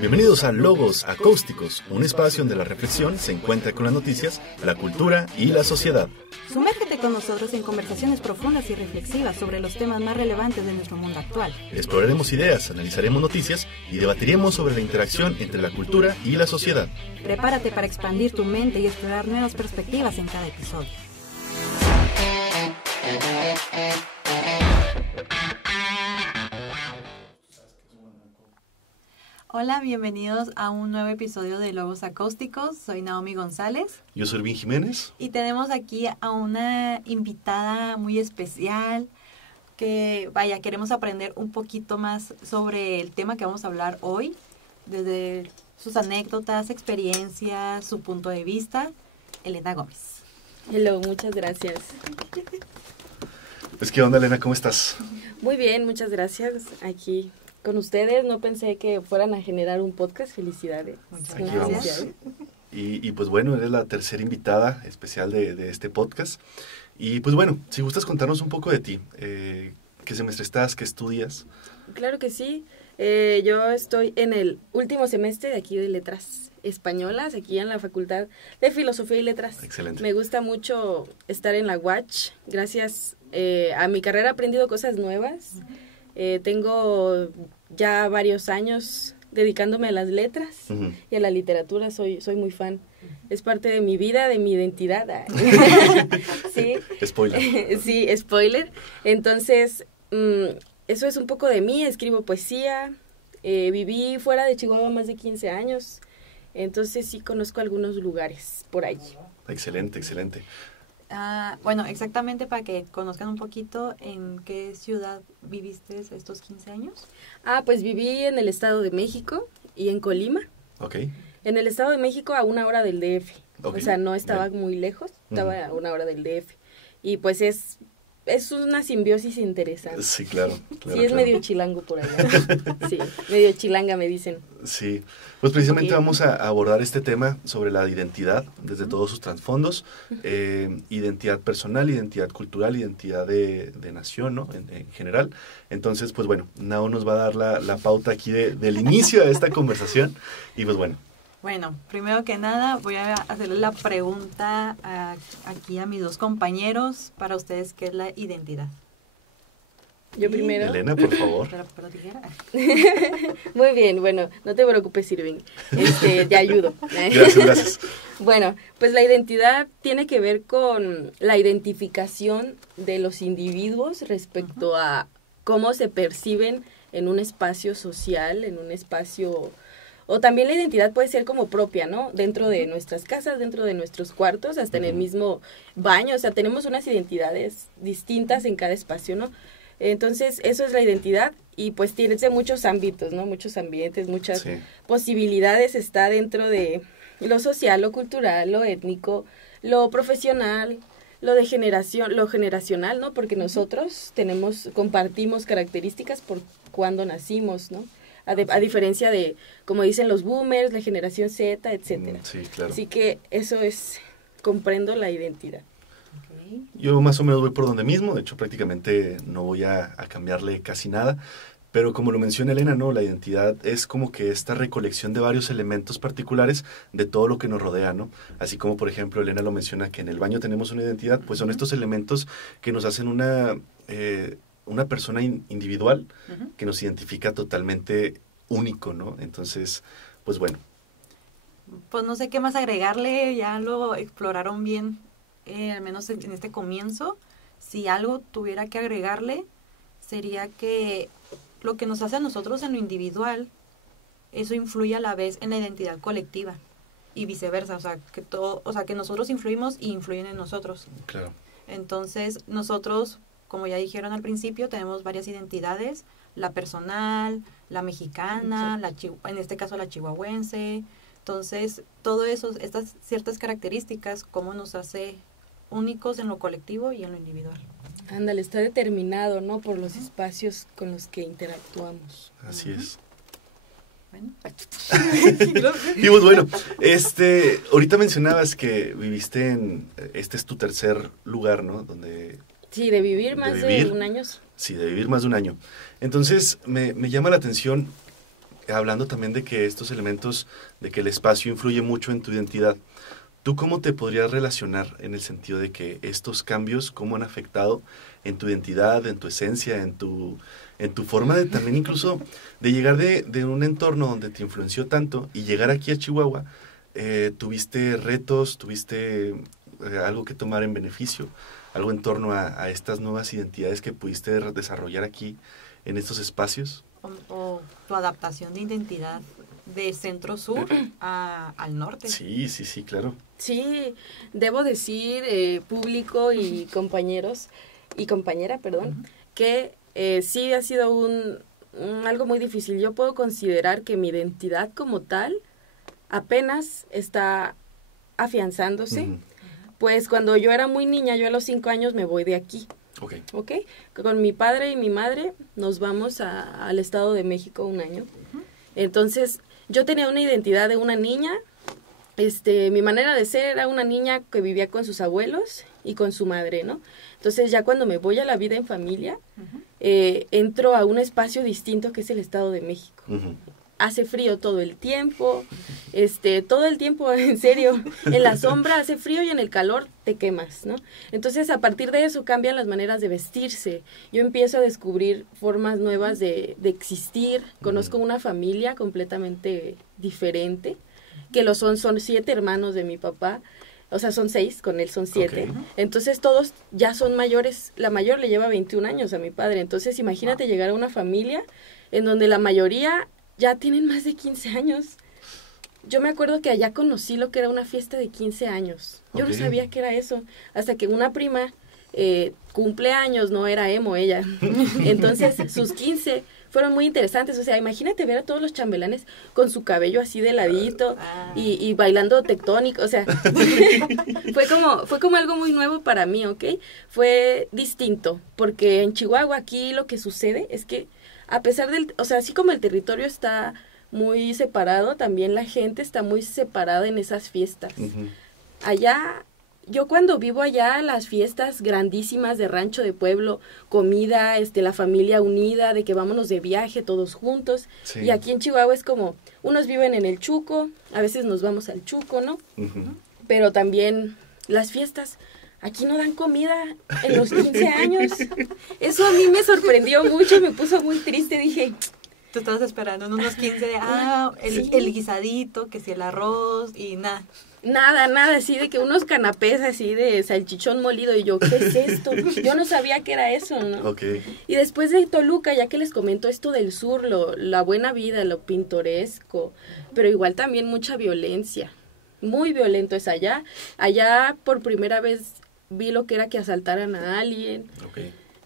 Bienvenidos a Logos Acústicos, un espacio donde la reflexión se encuentra con las noticias, la cultura y la sociedad. Sumérgete con nosotros en conversaciones profundas y reflexivas sobre los temas más relevantes de nuestro mundo actual. Exploraremos ideas, analizaremos noticias y debatiremos sobre la interacción entre la cultura y la sociedad. Prepárate para expandir tu mente y explorar nuevas perspectivas en cada episodio. Hola, bienvenidos a un nuevo episodio de Logos Acústicos. Soy Naomi González. Yo soy Ervin Jiménez. Y tenemos aquí a una invitada muy especial que, queremos aprender un poquito más sobre el tema que vamos a hablar hoy, desde sus anécdotas, experiencias, su punto de vista. Elena Gómez. Hello, muchas gracias. Pues, ¿qué onda, Elena? ¿Cómo estás? Muy bien, muchas gracias. Aquí con ustedes, no pensé que fueran a generar un podcast. Felicidades. Muchas Aquí gracias. vamos. Y pues bueno, eres la tercera invitada especial de este podcast. Y pues bueno, si gustas contarnos un poco de ti. ¿Qué semestre estás? ¿Qué estudias? Claro que sí. Yo estoy en el último semestre de aquí de Letras Españolas, aquí en la Facultad de Filosofía y Letras. Excelente. Me gusta mucho estar en la UACH. Gracias a mi carrera he aprendido cosas nuevas. Tengo ya varios años dedicándome a las letras y a la literatura. Soy muy fan. Es parte de mi vida, de mi identidad. Sí. Spoiler. Sí, spoiler. Entonces, eso es un poco de mí. Escribo poesía. Viví fuera de Chihuahua más de 15 años. Entonces sí conozco algunos lugares por allí. Excelente, excelente. Bueno, exactamente para que conozcan un poquito, ¿en qué ciudad viviste estos 15 años? Pues viví en el Estado de México y en Colima. Ok. En el Estado de México a 1 hora del DF. Okay. O sea, no estaba Bien. muy lejos, estaba a 1 hora del DF. Y pues es una simbiosis interesante. Sí, claro. Sí, es medio chilango por allá. Sí, medio chilanga me dicen. Sí, pues precisamente Bien. vamos a abordar este tema sobre la identidad desde todos sus trasfondos, identidad personal, identidad cultural, identidad de nación, ¿no? En general. Entonces, pues bueno, Nao nos va a dar la pauta aquí del inicio de esta conversación y pues bueno. Bueno, primero que nada voy a hacerle la pregunta aquí a mis dos compañeros. Para ustedes, ¿qué es la identidad? Yo primero. Elena, por favor. Pero tijera. Muy bien, bueno, no te preocupes, Irving. Te ayudo. Gracias. Bueno, pues la identidad tiene que ver con la identificación de los individuos respecto a cómo se perciben en un espacio social, en un espacio. O también la identidad puede ser como propia, ¿no? Dentro de nuestras casas, dentro de nuestros cuartos, hasta en el mismo baño. O sea, tenemos unas identidades distintas en cada espacio, ¿no? Entonces, eso es la identidad y pues tiene muchos ámbitos, ¿no? Muchos ambientes, muchas posibilidades. Está dentro de lo social, lo cultural, lo étnico, lo profesional, lo generacional, ¿no? Porque nosotros compartimos características por cuando nacimos, ¿no? A diferencia de, como dicen los boomers, la generación Z, etcétera. Sí, claro. Así que eso comprendo la identidad. Okay. Yo más o menos voy por donde mismo, de hecho prácticamente no voy a cambiarle casi nada, pero como lo menciona Elena, ¿no? La identidad es como que esta recolección de varios elementos particulares de todo lo que nos rodea, ¿no? Así como, por ejemplo, Elena lo menciona que en el baño tenemos una identidad, pues son estos elementos que nos hacen una persona individual que nos identifica totalmente único, ¿no? Entonces, pues bueno. Pues no sé qué más agregarle, ya lo exploraron bien, al menos en este comienzo. Si algo tuviera que agregarle, sería que lo que nos hace a nosotros en lo individual, eso influye a la vez en la identidad colectiva y viceversa, o sea que nosotros influimos y influyen en nosotros. Claro. Entonces, nosotros, como ya dijeron al principio, tenemos varias identidades, la personal, la mexicana, en este caso la chihuahuense. Entonces, todo eso, estas ciertas características, cómo nos hace únicos en lo colectivo y en lo individual. Ándale, está determinado, ¿no? Por los espacios con los que interactuamos. Así es. Bueno. Y pues bueno, ahorita mencionabas que viviste este es tu tercer lugar, ¿no? Donde Sí, de vivir más de un año. Sí, de vivir más de un año. Entonces, me llama la atención, hablando también de que estos elementos, de que el espacio influye mucho en tu identidad, ¿tú cómo te podrías relacionar en el sentido de que estos cambios, cómo han afectado en tu identidad, en tu esencia, en tu forma de también incluso de llegar de un entorno donde te influenció tanto y llegar aquí a Chihuahua? ¿Tuviste retos, tuviste algo que tomar en beneficio, algo en torno a estas nuevas identidades que pudiste desarrollar aquí en estos espacios? O tu adaptación de identidad de centro-sur al norte. Sí, claro. Sí, debo decir, público y compañeros, y compañera, perdón, que sí ha sido algo muy difícil. Yo puedo considerar que mi identidad como tal apenas está afianzándose. Pues cuando yo era muy niña, yo a los 5 años me voy de aquí. ¿Ok? Con mi padre y mi madre nos vamos al Estado de México un año. Entonces, yo tenía una identidad de una niña. Mi manera de ser era una niña que vivía con sus abuelos y con su madre, ¿no? Entonces, ya cuando me voy a la vida en familia, entro a un espacio distinto que es el Estado de México. Hace frío todo el tiempo, en serio, en la sombra hace frío y en el calor te quemas, ¿no? Entonces, a partir de eso cambian las maneras de vestirse. Yo empiezo a descubrir formas nuevas de existir. Conozco una familia completamente diferente, que son 7 hermanos de mi papá. O sea, son 6, con él son 7. Entonces, todos ya son mayores. La mayor le lleva 21 años a mi padre. Entonces, imagínate llegar a una familia en donde la mayoría ya tienen más de 15 años. Yo me acuerdo que allá conocí lo que era una fiesta de 15 años. Yo no sabía qué era eso. Hasta que una prima cumpleaños, no era emo ella. Entonces, sus 15 fueron muy interesantes. O sea, imagínate ver a todos los chambelanes con su cabello así de ladito y bailando tectónico. O sea, fue como algo muy nuevo para mí, ¿ok? Fue distinto, porque en Chihuahua aquí lo que sucede es que a pesar o sea, así como el territorio está muy separado, también la gente está muy separada en esas fiestas. Allá, yo cuando vivo allá, las fiestas grandísimas de rancho, de pueblo, comida, la familia unida, de que vámonos de viaje todos juntos. Sí. Y aquí en Chihuahua es como, unos viven en el Chuco, a veces nos vamos al Chuco, ¿no? Pero también las fiestas, aquí no dan comida en los 15 años. Eso a mí me sorprendió mucho, me puso muy triste, dije... Tú estabas esperando en unos 15 de, el guisadito, que si el arroz y nada. Nada, así de que unos canapés así de salchichón molido, y yo, ¿qué es esto? Yo no sabía qué era eso, ¿no? Y después de Toluca, ya que les comento esto del sur, la buena vida, lo pintoresco, pero igual también mucha violencia, muy violento es allá. Allá por primera vez vi lo que era que asaltaran a alguien.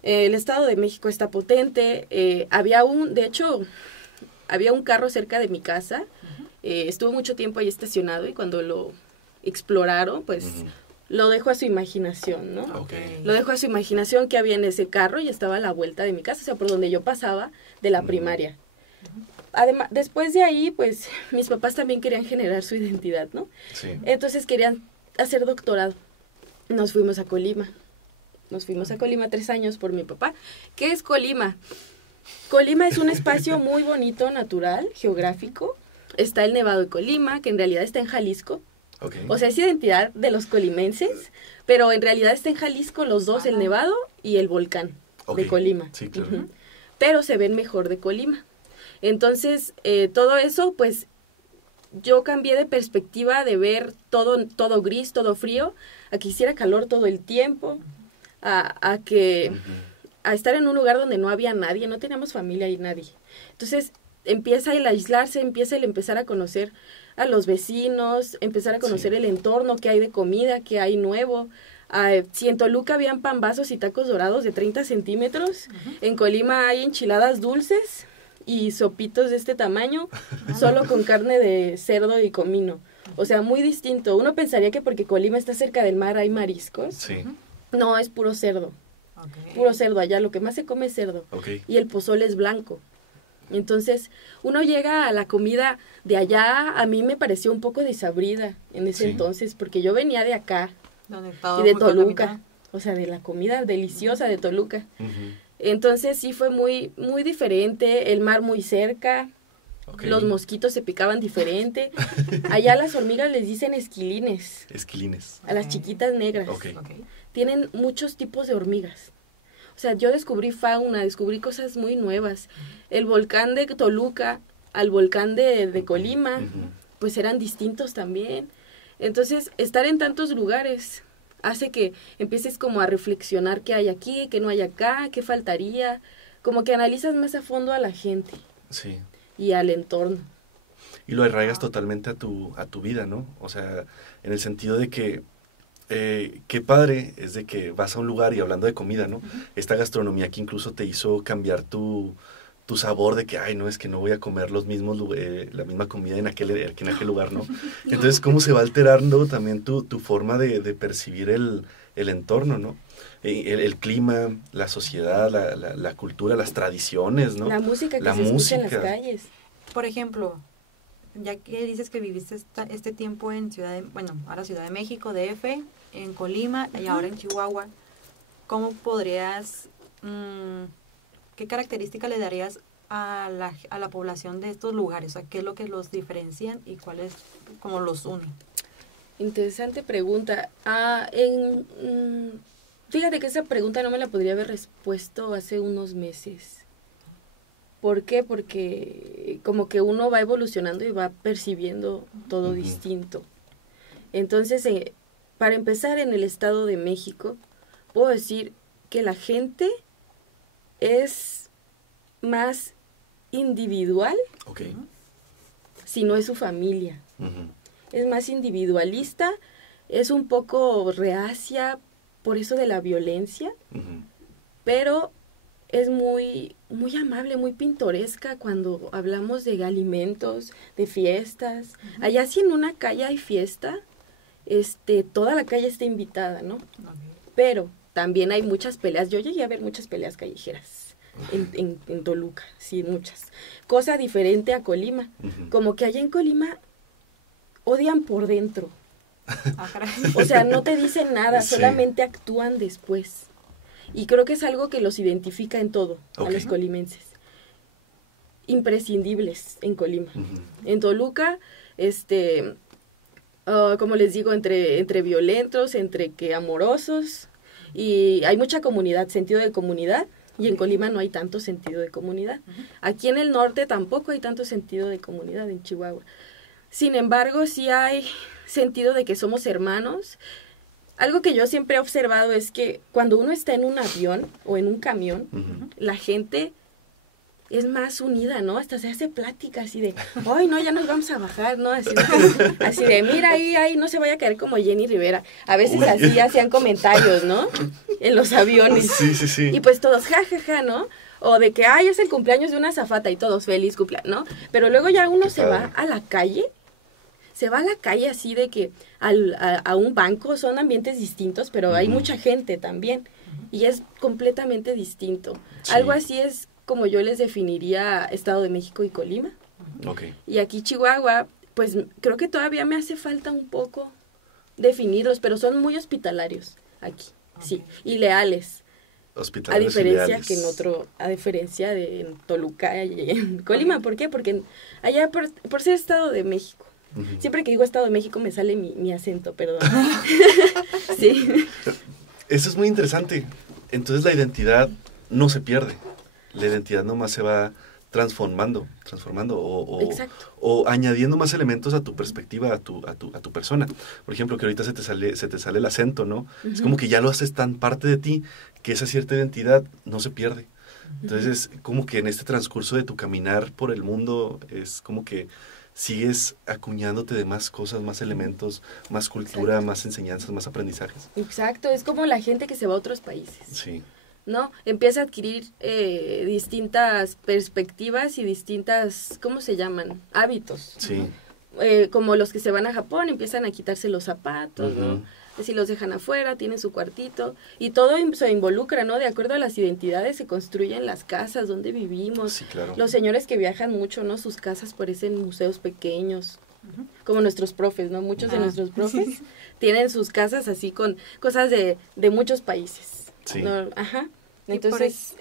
El Estado de México está potente. De hecho, había un carro cerca de mi casa. Estuvo mucho tiempo ahí estacionado y cuando lo exploraron, pues lo dejo a su imaginación, ¿no? Lo dejo a su imaginación que había en ese carro y estaba a la vuelta de mi casa, o sea, por donde yo pasaba de la primaria. Además, después de ahí, pues, mis papás también querían generar su identidad, ¿no? Sí. Entonces querían hacer doctorado. Nos fuimos a Colima. 3 años por mi papá. ¿Qué es Colima? Colima es un espacio muy bonito, natural, geográfico. Está el Nevado de Colima, que en realidad está en Jalisco. O sea, es identidad de los colimenses, pero en realidad está en Jalisco los dos, el Nevado y el volcán de Colima. Sí, claro. Pero se ven mejor de Colima. Entonces, todo eso, pues, yo cambié de perspectiva de ver todo gris, todo frío, a que hiciera calor todo el tiempo, a estar en un lugar donde no había nadie, no teníamos familia y nadie. Entonces, empieza el aislarse, empieza el empezar a conocer a los vecinos, empezar a conocer el entorno, qué hay de comida, qué hay nuevo. Si en Toluca habían pambazos y tacos dorados de 30 centímetros, en Colima hay enchiladas dulces y sopitos de este tamaño, solo con carne de cerdo y comino. O sea, muy distinto. Uno pensaría que porque Colima está cerca del mar hay mariscos. Sí. No, es puro cerdo. Puro cerdo. Allá lo que más se come es cerdo. Y el pozole es blanco. Entonces, uno llega a la comida de allá, a mí me pareció un poco desabrida en ese entonces, porque yo venía de acá, y de Toluca, o sea, de la comida deliciosa de Toluca. Entonces, sí fue muy, muy diferente, el mar muy cerca, Okay. Los mosquitos se picaban diferente. Allá a las hormigas les dicen esquilines. Esquilines. A las chiquitas negras. Okay. Tienen muchos tipos de hormigas. O sea, yo descubrí fauna, descubrí cosas muy nuevas. El volcán de Toluca al volcán de Colima, pues eran distintos también. Entonces, estar en tantos lugares hace que empieces como a reflexionar qué hay aquí, qué no hay acá, qué faltaría. Como que analizas más a fondo a la gente. Sí. Y al entorno. Y lo arraigas totalmente a tu vida, ¿no? O sea, en el sentido de que qué padre es de que vas a un lugar y hablando de comida, ¿no? Esta gastronomía que incluso te hizo cambiar tu sabor de que, ay, no, es que no voy a comer los mismos la misma comida en aquel lugar, ¿no? Entonces, ¿cómo se va alterando también tu forma de percibir el entorno, ¿no? El clima, la sociedad, la cultura, las tradiciones, ¿no? La música que se escucha en las calles. Por ejemplo, ya que dices que viviste este tiempo en ahora Ciudad de México, DF, en Colima y ahora en Chihuahua, ¿cómo podrías, qué característica le darías a la población de estos lugares? O sea, ¿qué es lo que los diferencian y cuál es como los une? Interesante pregunta. Fíjate que esa pregunta no me la podría haber respuesto hace unos meses. ¿Por qué? Porque como que uno va evolucionando y va percibiendo todo distinto. Entonces, para empezar, en el Estado de México, puedo decir que la gente es más individual, si no es su familia. Es más individualista, es un poco reacia por eso de la violencia, pero es muy, muy amable, muy pintoresca cuando hablamos de alimentos, de fiestas. Allá si en una calle hay fiesta, toda la calle está invitada, ¿no? Pero también hay muchas peleas. Yo llegué a ver muchas peleas callejeras en Toluca, sí, muchas. Cosa diferente a Colima. Como que allá en Colima odian por dentro. O sea, no te dicen nada, solamente actúan después. Y creo que es algo que los identifica en todo, a los colimenses. Imprescindibles en Colima. En Toluca, como les digo, entre violentos, entre que amorosos, y hay mucha comunidad, sentido de comunidad, y en Colima no hay tanto sentido de comunidad. Aquí en el norte tampoco hay tanto sentido de comunidad, en Chihuahua. Sin embargo, sí hay sentido de que somos hermanos. Algo que yo siempre he observado es que cuando uno está en un avión o en un camión, la gente es más unida, ¿no? Hasta se hace plática así de, ¡ay, no, ya nos vamos a bajar!, ¿no? Así de, mira, ahí, no se vaya a caer como Jenny Rivera. A veces así hacían comentarios, ¿no? En los aviones. Sí. Y pues todos, ja, ¿no? O de que, es el cumpleaños de una azafata y todos, feliz cumpleaños, ¿no? Pero luego ya uno se va a la calle. Se va a la calle así de que a un banco son ambientes distintos, pero hay mucha gente también. Y es completamente distinto. Sí. Algo así es como yo les definiría Estado de México y Colima. Y aquí Chihuahua, pues creo que todavía me hace falta un poco definirlos, pero son muy hospitalarios aquí, sí, y leales. A diferencia que a diferencia de en Toluca y en Colima. ¿Por qué? Porque allá por ser Estado de México. Siempre que digo Estado de México me sale mi acento, perdón. Sí. Eso es muy interesante. Entonces la identidad no se pierde. La identidad nomás se va transformando o añadiendo más elementos a tu perspectiva, a tu persona. Por ejemplo, que ahorita se te sale el acento, ¿no? Es como que ya lo haces tan parte de ti que esa cierta identidad no se pierde. Entonces, como que en este transcurso de tu caminar por el mundo es como que sigues acuñándote de más cosas, más elementos, más cultura, más enseñanzas, más aprendizajes. Exacto, es como la gente que se va a otros países. Sí. ¿No? Empieza a adquirir distintas perspectivas y distintas, ¿cómo se llaman? Hábitos. Sí. Como los que se van a Japón, empiezan a quitarse los zapatos, ¿no? Si los dejan afuera, tienen su cuartito, y todo se involucra, ¿no? De acuerdo a las identidades se construyen las casas donde vivimos. Sí, claro. Los señores que viajan mucho, ¿no? Sus casas parecen museos pequeños, como nuestros profes, ¿no? Muchos de nuestros profes tienen sus casas así con cosas de muchos países. Sí. ¿No? Entonces,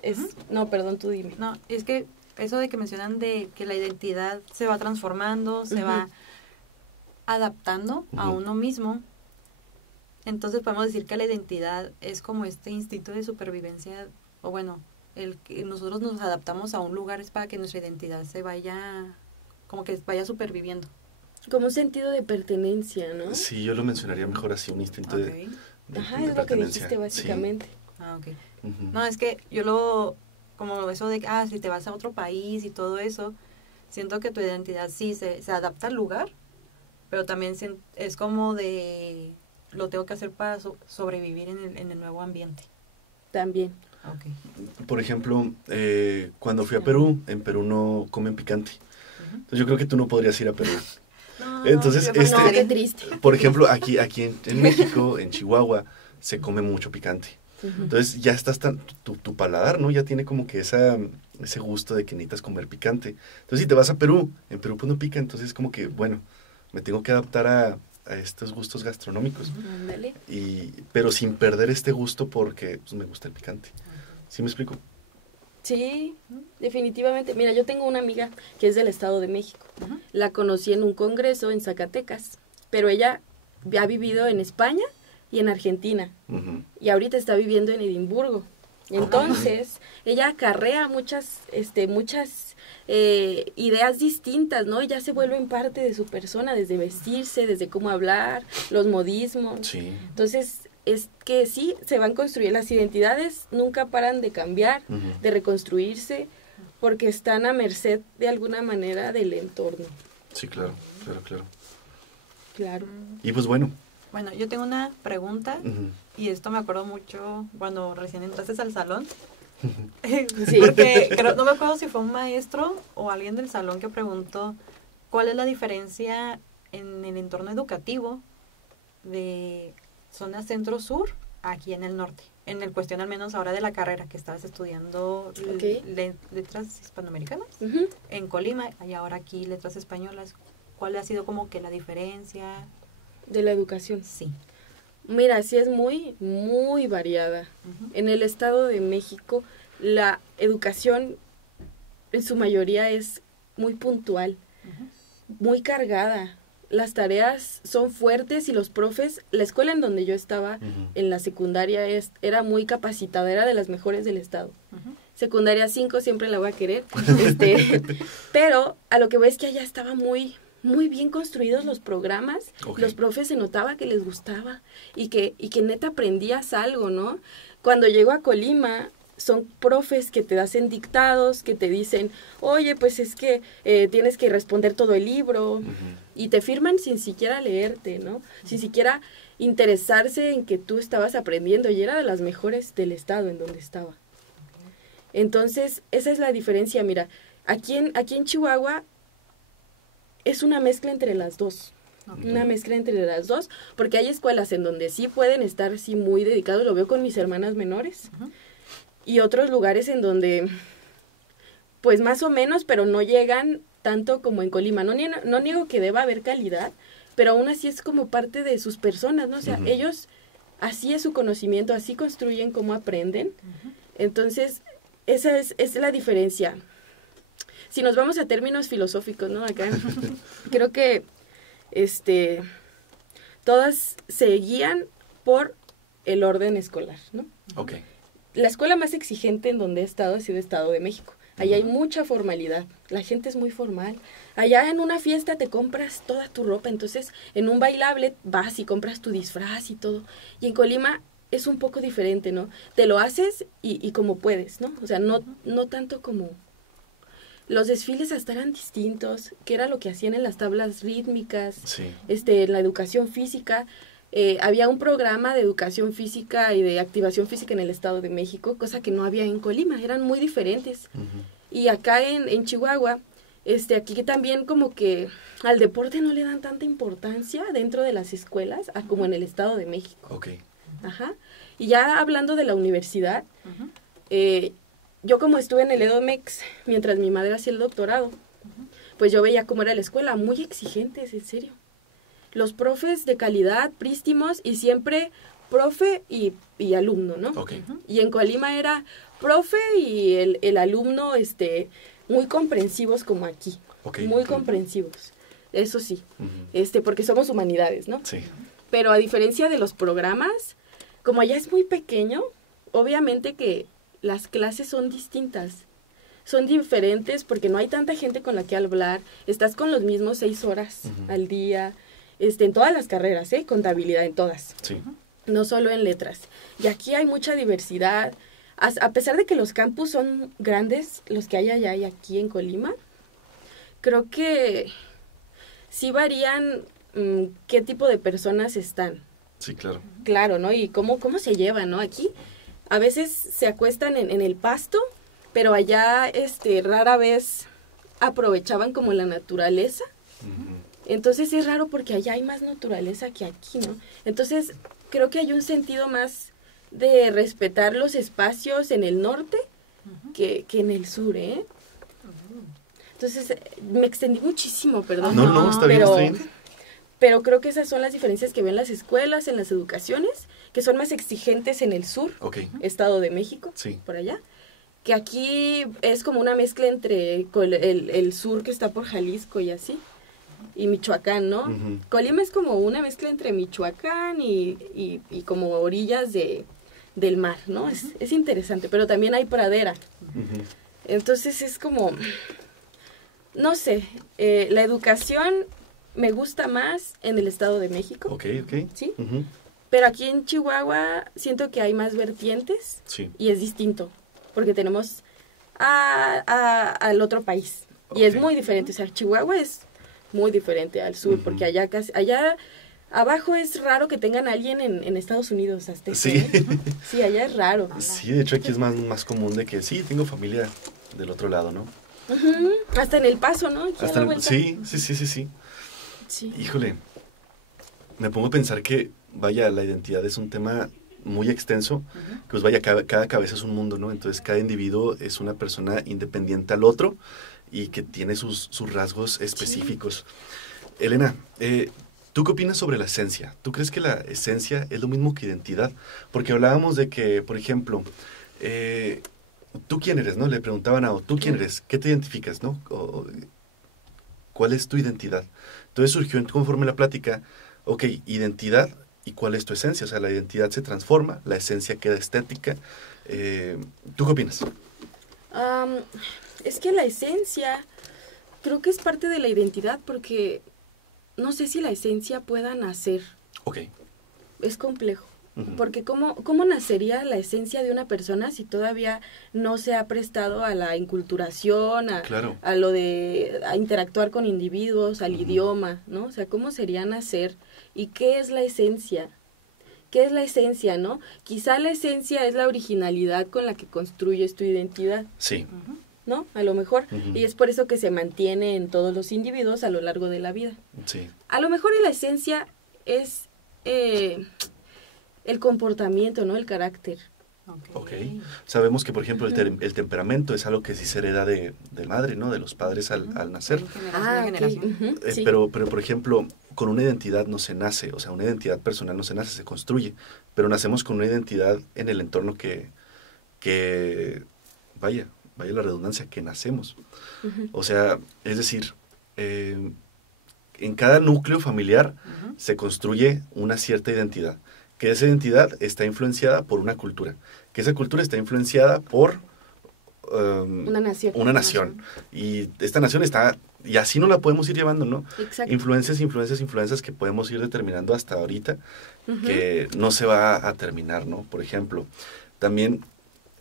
no, perdón, tú dime. No, es que eso de que mencionan de que la identidad se va transformando, se va adaptando a uno mismo. Entonces podemos decir que la identidad es como este instinto de supervivencia, o bueno, el que nosotros nos adaptamos a un lugar es para que nuestra identidad se vaya, como que vaya superviviendo. Como un sentido de pertenencia, ¿no? Sí, yo lo mencionaría mejor así, un instinto de Ajá, es lo que dijiste básicamente. Sí. Ah, ok. No, es que yo lo, como eso de, si te vas a otro país y todo eso, siento que tu identidad sí se adapta al lugar, pero también es como de, lo tengo que hacer para sobrevivir en el nuevo ambiente. También. Okay. Por ejemplo, cuando fui a Perú, en Perú no comen picante. Entonces yo creo que tú no podrías ir a Perú. No, entonces, no, qué triste. Por ejemplo, aquí en México, en Chihuahua, se come mucho picante. Entonces ya estás tu paladar, ¿no? Ya tiene como que ese gusto de que necesitas comer picante. Entonces si te vas a Perú, en Perú pues no pica, entonces como que, bueno, me tengo que adaptar a estos gustos gastronómicos. Ándale. Pero sin perder este gusto porque pues, me gusta el picante. ¿Sí me explico? Sí, definitivamente. Mira, yo tengo una amiga que es del Estado de México. La conocí en un congreso en Zacatecas, pero ella ha vivido en España y en Argentina. Y ahorita está viviendo en Edimburgo. Entonces, ella acarrea muchas ideas distintas, ¿no? Ya se vuelven parte de su persona, desde vestirse, desde cómo hablar, los modismos. Sí. Entonces, es que sí, se van construyendo, las identidades nunca paran de cambiar, de reconstruirse, porque están a merced de alguna manera del entorno. Sí, claro. Claro. Y pues bueno. Bueno, yo tengo una pregunta, y esto me acuerdo mucho cuando recién entraste al salón. Sí. Porque no me acuerdo si fue un maestro o alguien del salón que preguntó cuál es la diferencia en el entorno educativo de zona centro-sur aquí en el norte. En el cuestión al menos ahora de la carrera que estabas estudiando letras hispanoamericanas en Colima y ahora aquí letras españolas. ¿Cuál ha sido como que la diferencia? De la educación. Sí. Mira, sí es muy, muy variada. En el Estado de México, la educación en su mayoría es muy puntual, muy cargada. Las tareas son fuertes y los profes, la escuela en donde yo estaba, en la secundaria, era muy capacitada, era de las mejores del Estado. Secundaria 5 siempre la voy a querer. Pero a lo que voy es que allá estaba muy bien construidos los programas, los profes se notaba que les gustaba y que neta aprendías algo, ¿no? Cuando llego a Colima, son profes que te hacen dictados, que te dicen, oye, pues es que tienes que responder todo el libro, y te firman sin siquiera leerte, ¿no? Sin siquiera interesarse en que tú estabas aprendiendo, y era de las mejores del estado en donde estaba. Entonces, esa es la diferencia, mira, aquí en Chihuahua, es una mezcla entre las dos. Una mezcla entre las dos, porque hay escuelas en donde sí pueden estar así muy dedicados, lo veo con mis hermanas menores, y otros lugares en donde, pues más o menos, pero no llegan tanto como en Colima. No niego que deba haber calidad, pero aún así es como parte de sus personas, ¿no? O sea, ellos, así es su conocimiento, así construyen cómo aprenden. Entonces, esa es la diferencia. Si nos vamos a términos filosóficos, ¿no? Acá, creo que todas se guían por el orden escolar, ¿no? Okay. La escuela más exigente en donde he estado ha sido Estado de México. Allá hay mucha formalidad, la gente es muy formal. Allá en una fiesta te compras toda tu ropa, entonces en un bailable vas y compras tu disfraz y todo. Y en Colima es un poco diferente, ¿no? Te lo haces y como puedes, ¿no? O sea, no tanto como... Los desfiles hasta eran distintos, que era lo que hacían en las tablas rítmicas, la educación física. Había un programa de educación física y de activación física en el Estado de México, cosa que no había en Colima, eran muy diferentes. Y acá en Chihuahua, aquí también como que al deporte no le dan tanta importancia dentro de las escuelas como en el Estado de México. Okay. Ajá. Y ya hablando de la universidad, yo como estuve en el EDOMEX mientras mi madre hacía el doctorado, pues yo veía cómo era la escuela, muy exigentes, en serio. Los profes de calidad, prístimos, y siempre profe y alumno, ¿no? Okay. Y en Colima era profe y el alumno, muy comprensivos como aquí, muy comprensivos, eso sí, porque somos humanidades, ¿no? Sí. Pero a diferencia de los programas, como allá es muy pequeño, obviamente que las clases son distintas. Son diferentes porque no hay tanta gente con la que hablar. Estás con los mismos 6 horas al día, en todas las carreras, contabilidad, en todas. Sí. No solo en letras. Y aquí hay mucha diversidad. A pesar de que los campus son grandes, los que hay allá y aquí en Colima, creo que sí varían qué tipo de personas están. Sí, claro. Claro, ¿no? Y cómo se llevan, ¿no? Aquí a veces se acuestan en el pasto, pero allá rara vez aprovechaban como la naturaleza. Entonces es raro porque allá hay más naturaleza que aquí, ¿no? Entonces creo que hay un sentido más de respetar los espacios en el norte que en el sur, ¿eh? Entonces me extendí muchísimo, perdón. No, está bien, está bien. Pero creo que esas son las diferencias que ven las escuelas, en las educaciones, que son más exigentes en el sur, Estado de México, por allá, que aquí es como una mezcla entre el sur que está por Jalisco y así, y Michoacán, ¿no? Colima es como una mezcla entre Michoacán y como orillas del mar, ¿no? Es interesante, pero también hay pradera. Entonces es como, no sé, la educación me gusta más en el Estado de México. ¿Sí? Pero aquí en Chihuahua siento que hay más vertientes y es distinto, porque tenemos al otro país. Y es muy diferente, o sea, Chihuahua es muy diferente al sur, porque allá abajo es raro que tengan a alguien en Estados Unidos azteca. Sí. Sí, allá es raro. Sí, de hecho aquí es más común de que sí, tengo familia del otro lado, ¿no? Hasta en El Paso, ¿no? Sí. Híjole, me pongo a pensar que, vaya, la identidad es un tema muy extenso, que pues vaya, cada cabeza es un mundo, ¿no? Entonces cada individuo es una persona independiente al otro y que tiene sus rasgos específicos. Sí. Elena, ¿tú qué opinas sobre la esencia? ¿Tú crees que la esencia es lo mismo que identidad? Porque hablábamos de que, por ejemplo, ¿tú quién eres, no? Le preguntaban a ¿tú quién eres? ¿Qué te identificas, no? ¿Cuál es tu identidad? Entonces surgió conforme la plática, identidad, ¿y cuál es tu esencia? O sea, la identidad se transforma, la esencia queda estética. ¿Tú qué opinas? Es que la esencia creo que es parte de la identidad porque no sé si la esencia pueda nacer. Es complejo. Porque ¿cómo nacería la esencia de una persona si todavía no se ha prestado a la inculturación, a lo de a interactuar con individuos, al idioma, ¿no? O sea, ¿cómo sería nacer? ¿Y qué es la esencia? ¿Qué es la esencia, no? Quizá la esencia es la originalidad con la que construyes tu identidad. Sí. ¿No? A lo mejor. Y es por eso que se mantiene en todos los individuos a lo largo de la vida. Sí. A lo mejor la esencia es el comportamiento, ¿no? El carácter. Sabemos que, por ejemplo, el temperamento es algo que sí se hereda de madre, ¿no? De los padres al nacer. Sí. Pero, por ejemplo, con una identidad no se nace, o sea, una identidad personal no se nace, se construye. Pero nacemos con una identidad en el entorno que vaya la redundancia, que nacemos. O sea, es decir, en cada núcleo familiar se construye una cierta identidad. Que esa identidad está influenciada por una cultura, que esa cultura está influenciada por una nación. Y esta nación está, y así no la podemos ir llevando, ¿no? Exacto. Influencias que podemos ir determinando hasta ahorita, que no se va a terminar, ¿no? Por ejemplo, también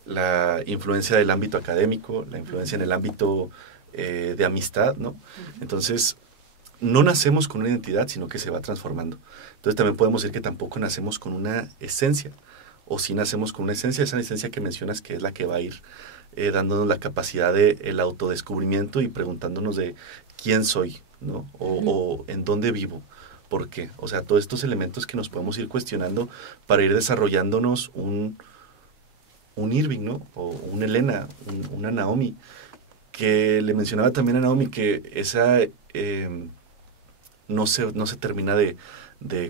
la influencia del ámbito académico, la influencia en el ámbito de amistad, ¿no? Entonces, no nacemos con una identidad, sino que se va transformando. Entonces también podemos decir que tampoco nacemos con una esencia, o si nacemos con una esencia, esa esencia que mencionas que es la que va a ir dándonos la capacidad de el autodescubrimiento y preguntándonos de quién soy, ¿no? O en dónde vivo, por qué. O sea, todos estos elementos que nos podemos ir cuestionando para ir desarrollándonos un Irving, ¿no? O un Elena, una Naomi, que le mencionaba también a Naomi que esa no se termina de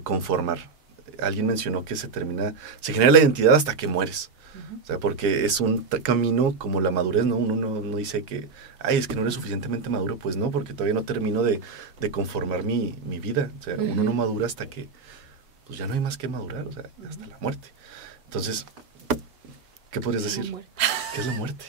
conformar. Alguien mencionó que se genera la identidad hasta que mueres. O sea, porque es un camino como la madurez, ¿no? Uno no dice que, ay, es que no eres suficientemente maduro. Pues no, porque todavía no termino de conformar mi vida. O sea, uno no madura hasta que, pues ya no hay más que madurar, o sea, hasta la muerte. Entonces, ¿qué podrías decir? ¿Qué es la muerte?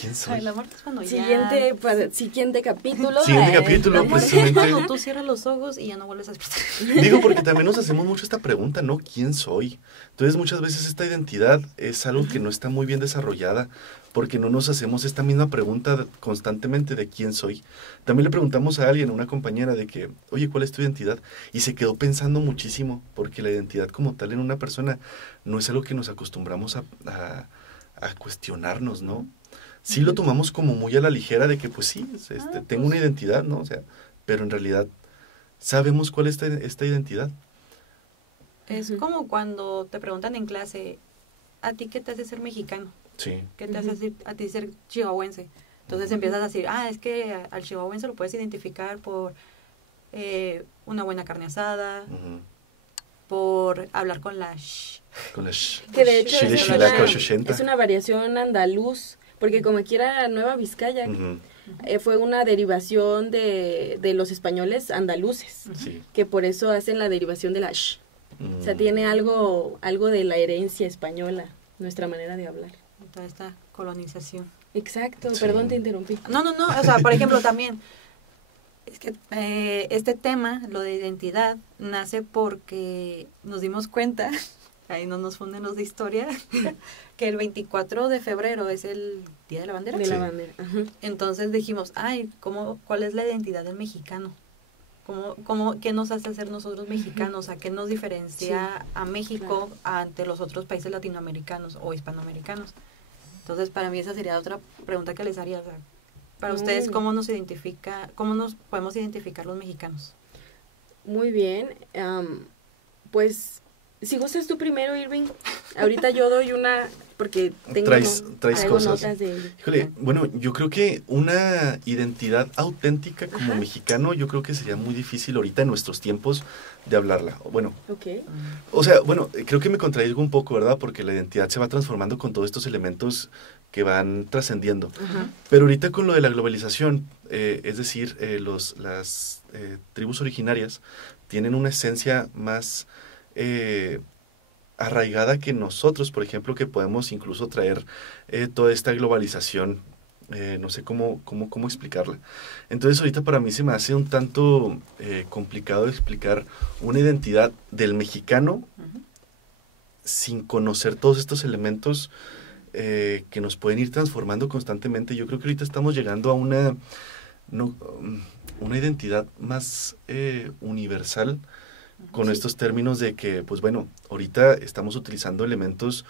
¿Quién soy? Ay, la muerte es cuando Siguiente capítulo. Siguiente capítulo, La muerte es precisamente. cuando tú cierras los ojos y ya no vuelves a despertar. Digo, porque también nos hacemos mucho esta pregunta, ¿no? ¿Quién soy? Entonces, muchas veces esta identidad es algo que no está muy bien desarrollada, porque no nos hacemos esta misma pregunta constantemente de quién soy. También le preguntamos a alguien, a una compañera, de que, oye, ¿cuál es tu identidad? Y se quedó pensando muchísimo, porque la identidad como tal en una persona no es algo que nos acostumbramos a cuestionarnos, ¿no? Sí lo tomamos como muy a la ligera de que, pues sí, tengo una identidad, ¿no? O sea, pero en realidad, ¿sabemos cuál es esta identidad? Es como cuando te preguntan en clase, ¿a ti qué te hace ser mexicano? Sí. ¿Qué te hace a ti ser chihuahuense? Entonces empiezas a decir, es que al chihuahuense lo puedes identificar por una buena carne asada, por hablar con la sh. Con la sh. Que de hecho es una variación andaluz, porque como aquí era Nueva Vizcaya, fue una derivación de los españoles andaluces, que por eso hacen la derivación de la sh. O sea, tiene algo de la herencia española, nuestra manera de hablar. Toda esta colonización. Exacto, perdón, te interrumpí. No, o sea, por ejemplo, también, es que este tema, lo de identidad, nace porque nos dimos cuenta, ahí no nos funden los de historia, que el 24 de febrero es el Día de la Bandera. De la bandera, ajá. Entonces dijimos, ¿cuál es la identidad del mexicano? ¿Qué nos hace ser nosotros mexicanos? ¿A qué nos diferencia a México ante los otros países latinoamericanos o hispanoamericanos? Entonces, para mí esa sería otra pregunta que les haría. O sea, para ustedes, ¿cómo nos podemos identificar los mexicanos? Muy bien. Pues, si gustas tú primero, Irving. Ahorita yo doy una, porque traes cosas. Notas de ello. Híjole, bueno, yo creo que una identidad auténtica como mexicano, yo creo que sería muy difícil ahorita en nuestros tiempos de hablarla. Bueno, o sea, bueno, creo que me contradigo un poco, ¿verdad? Porque la identidad se va transformando con todos estos elementos que van trascendiendo. Pero ahorita con lo de la globalización, es decir, las tribus originarias tienen una esencia más arraigada que nosotros, por ejemplo, que podemos incluso traer toda esta globalización, no sé cómo explicarla. Entonces ahorita para mí se me hace un tanto complicado explicar una identidad del mexicano sin conocer todos estos elementos que nos pueden ir transformando constantemente. Yo creo que ahorita estamos llegando a una identidad más universal, con estos términos de que, pues bueno, ahorita estamos utilizando elementos,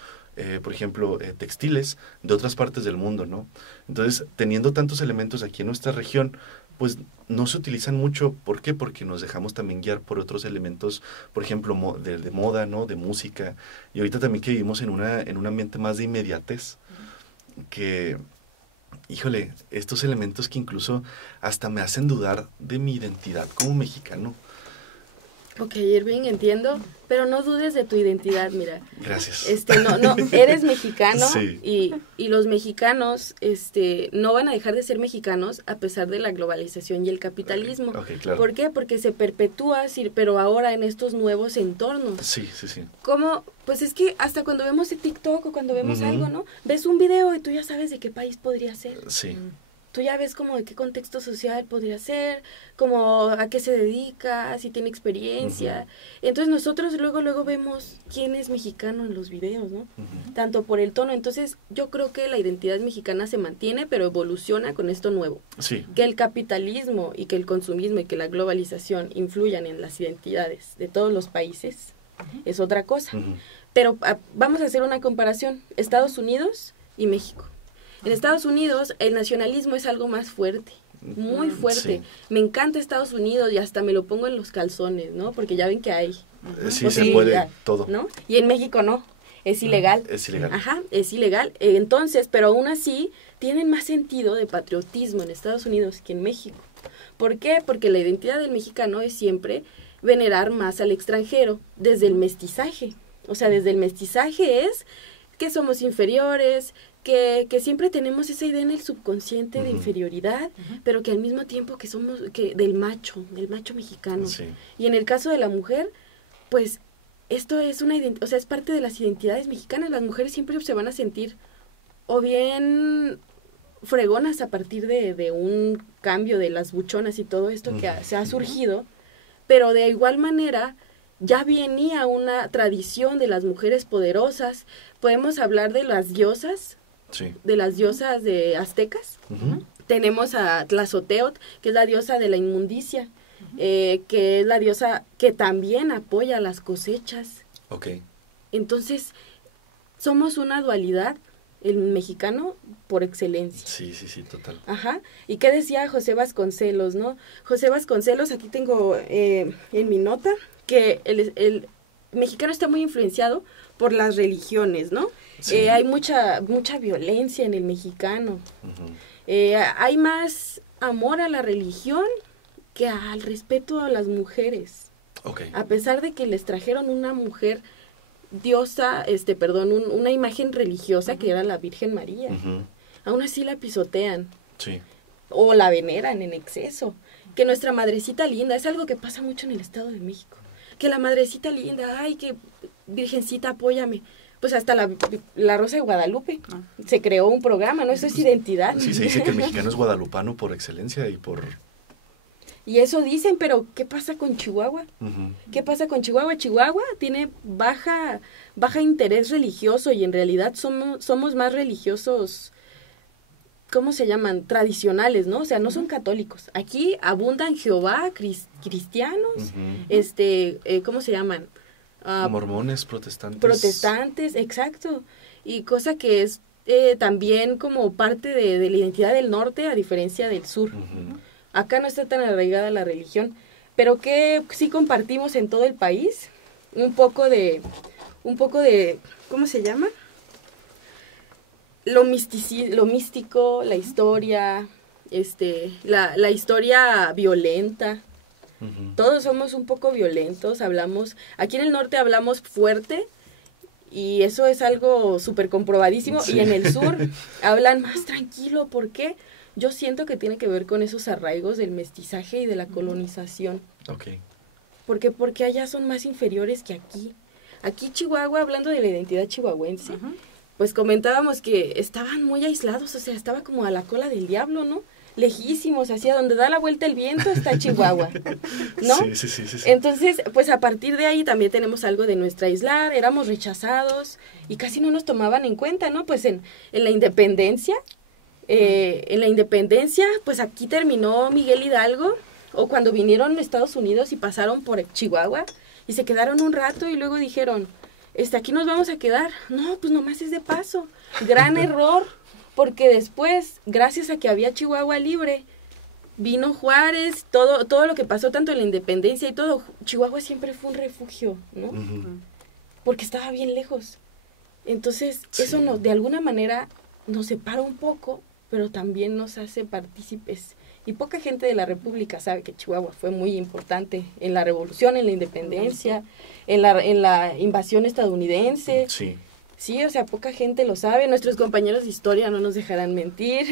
por ejemplo, textiles de otras partes del mundo, ¿no? Entonces, teniendo tantos elementos aquí en nuestra región, pues no se utilizan mucho. ¿Por qué? Porque nos dejamos también guiar por otros elementos, por ejemplo, de moda, ¿no? De música. Y ahorita también que vivimos en un ambiente más de inmediatez, que, híjole, estos elementos que incluso hasta me hacen dudar de mi identidad como mexicano. Ok, Irving, entiendo, pero no dudes de tu identidad, mira. Gracias. No, eres mexicano. Sí. y los mexicanos no van a dejar de ser mexicanos a pesar de la globalización y el capitalismo. Okay, claro. ¿Por qué? Porque se perpetúa, pero ahora en estos nuevos entornos. Sí. ¿Cómo? Pues es que hasta cuando vemos TikTok o cuando vemos algo, ¿no? Ves un video y tú ya sabes de qué país podría ser. Sí. Tú ya ves como de qué contexto social podría ser, como a qué se dedica, si tiene experiencia. Entonces nosotros luego vemos quién es mexicano en los videos, ¿no? Tanto por el tono. Entonces yo creo que la identidad mexicana se mantiene, pero evoluciona con esto nuevo. Sí. Que el capitalismo y que el consumismo y que la globalización influyan en las identidades de todos los países es otra cosa. Pero vamos a hacer una comparación, Estados Unidos y México. En Estados Unidos el nacionalismo es algo más fuerte, muy fuerte. Sí. Me encanta Estados Unidos y hasta me lo pongo en los calzones, ¿no? Porque ya ven que hay. Sí, se puede todo. ¿No? Y en México no, es ilegal. Es ilegal. Ajá, es ilegal. Entonces, pero aún así tienen más sentido de patriotismo en Estados Unidos que en México. ¿Por qué? Porque la identidad del mexicano es siempre venerar más al extranjero desde el mestizaje. O sea, desde el mestizaje es que somos inferiores, que siempre tenemos esa idea en el subconsciente de inferioridad, pero que al mismo tiempo que somos del macho mexicano. Sí. Y en el caso de la mujer, pues esto es es parte de las identidades mexicanas. Las mujeres siempre se van a sentir o bien fregonas a partir de un cambio de las buchonas y todo esto que se ha surgido, pero de igual manera ya venía una tradición de las mujeres poderosas. Podemos hablar de las diosas, Sí. de las diosas de aztecas. Tenemos a Tlazoteotl, que es la diosa de la inmundicia, que es la diosa que también apoya las cosechas. Ok. Entonces, somos una dualidad, el mexicano por excelencia. Sí, total. Ajá. ¿Y qué decía José Vasconcelos, no? José Vasconcelos, aquí tengo en mi nota, que el mexicano está muy influenciado por las religiones, ¿no? Sí. Hay mucha violencia en el mexicano. Hay más amor a la religión que al respeto a las mujeres. Okay. A pesar de que les trajeron una mujer diosa, una imagen religiosa que era la Virgen María. Aún así la pisotean. Sí. O la veneran en exceso. Que nuestra madrecita linda, es algo que pasa mucho en el Estado de México. Que la madrecita linda, ay, que virgencita, apóyame. Pues hasta la Rosa de Guadalupe se creó un programa, ¿no? Eso es identidad. Sí, se dice que el mexicano es guadalupano por excelencia Y eso dicen, pero ¿qué pasa con Chihuahua? ¿Qué pasa con Chihuahua? Chihuahua tiene baja interés religioso y en realidad somos más religiosos, ¿cómo se llaman? Tradicionales, ¿no? O sea, no son católicos. Aquí abundan Jehová, cristianos, ¿cómo se llaman? Mormones, protestantes. Protestantes, exacto. Y cosa que es también como parte de la identidad del norte a diferencia del sur. Acá no está tan arraigada la religión, pero que sí compartimos en todo el país un poco de, ¿cómo se llama? Lo místico, la historia, la historia violenta. Todos somos un poco violentos, aquí en el norte hablamos fuerte y eso es algo súper comprobadísimo. Sí. Y en el sur hablan más tranquilo. ¿Por qué? Yo siento que tiene que ver con esos arraigos del mestizaje y de la colonización. Okay. Porque allá son más inferiores que aquí. Aquí Chihuahua, hablando de la identidad chihuahuense, pues comentábamos que estaban muy aislados, o sea, estaba como a la cola del diablo, ¿no? Lejísimos, hacia donde da la vuelta el viento está Chihuahua, ¿no? Sí. Entonces, pues a partir de ahí también tenemos algo de nuestra aislar, éramos rechazados y casi no nos tomaban en cuenta, ¿no? Pues en la independencia, pues aquí terminó Miguel Hidalgo, o cuando vinieron a Estados Unidos y pasaron por Chihuahua y se quedaron un rato y luego dijeron, aquí nos vamos a quedar. No, pues nomás es de paso. Gran error. Porque después, gracias a que había Chihuahua libre, vino Juárez, todo lo que pasó, tanto en la independencia y todo, Chihuahua siempre fue un refugio, ¿no? Porque estaba bien lejos. Entonces, eso de alguna manera nos separa un poco, pero también nos hace partícipes. Y poca gente de la República sabe que Chihuahua fue muy importante en la revolución, en la independencia, en la invasión estadounidense. Sí. Sí, o sea, poca gente lo sabe. Nuestros compañeros de historia no nos dejarán mentir,